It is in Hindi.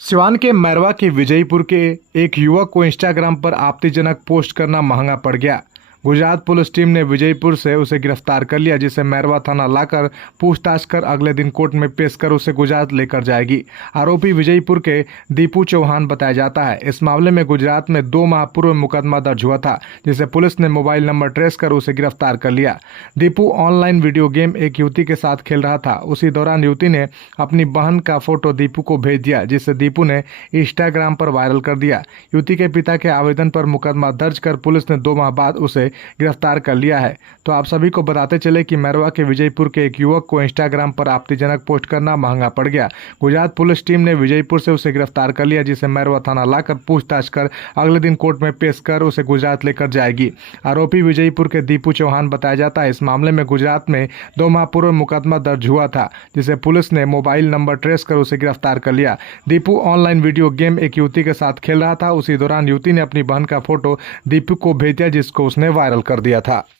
सिवान के मैरवा के विजयपुर के एक युवक को इंस्टाग्राम पर आपत्तिजनक पोस्ट करना महंगा पड़ गया। गुजरात पुलिस टीम ने विजयपुर से उसे गिरफ्तार कर लिया, जिसे मैरवा थाना लाकर पूछताछ कर अगले दिन कोर्ट में पेश कर उसे गुजरात लेकर जाएगी। आरोपी विजयपुर के दीपू चौहान बताया जाता है। इस मामले में गुजरात में 2 माह पूर्व मुकदमा दर्ज हुआ था, जिसे पुलिस ने मोबाइल नंबर ट्रेस कर उसे गिरफ्तार कर लिया। दीपू ऑनलाइन वीडियो गेम एक युवती के साथ खेल रहा था। उसी दौरान युवती ने अपनी बहन का फोटो दीपू को भेज दिया, जिसे दीपू ने इंस्टाग्राम पर वायरल कर दिया। युवती के पिता के आवेदन पर मुकदमा दर्ज कर पुलिस ने 2 माह बाद उसे गिरफ्तार कर लिया है। तो आप सभी को बताते चले कि मैरवा के विजयपुर के एक युवक को इंस्टाग्राम पर आपत्तिजनक पोस्ट करना महंगा पड़ गया। गुजरात पुलिस टीम ने विजयपुर से उसे गिरफ्तार कर लिया, जिसे मैरवा थाना लाकर पूछताछ कर अगले दिन कोर्ट में पेश कर उसे गुजरात लेकर जाएगी। आरोपी विजयपुर के दीपू चौहान बताया जाता है। इस मामले में गुजरात में 2 माह पूर्व मुकदमा दर्ज हुआ था, जिसे पुलिस ने मोबाइल नंबर ट्रेस कर उसे गिरफ्तार कर लिया। दीपू ऑनलाइन वीडियो गेम एक युवती के साथ खेल रहा था। उसी दौरान युवती ने अपनी बहन का फोटो दीपू को भेज दिया, जिसको उसने वायरल कर दिया था।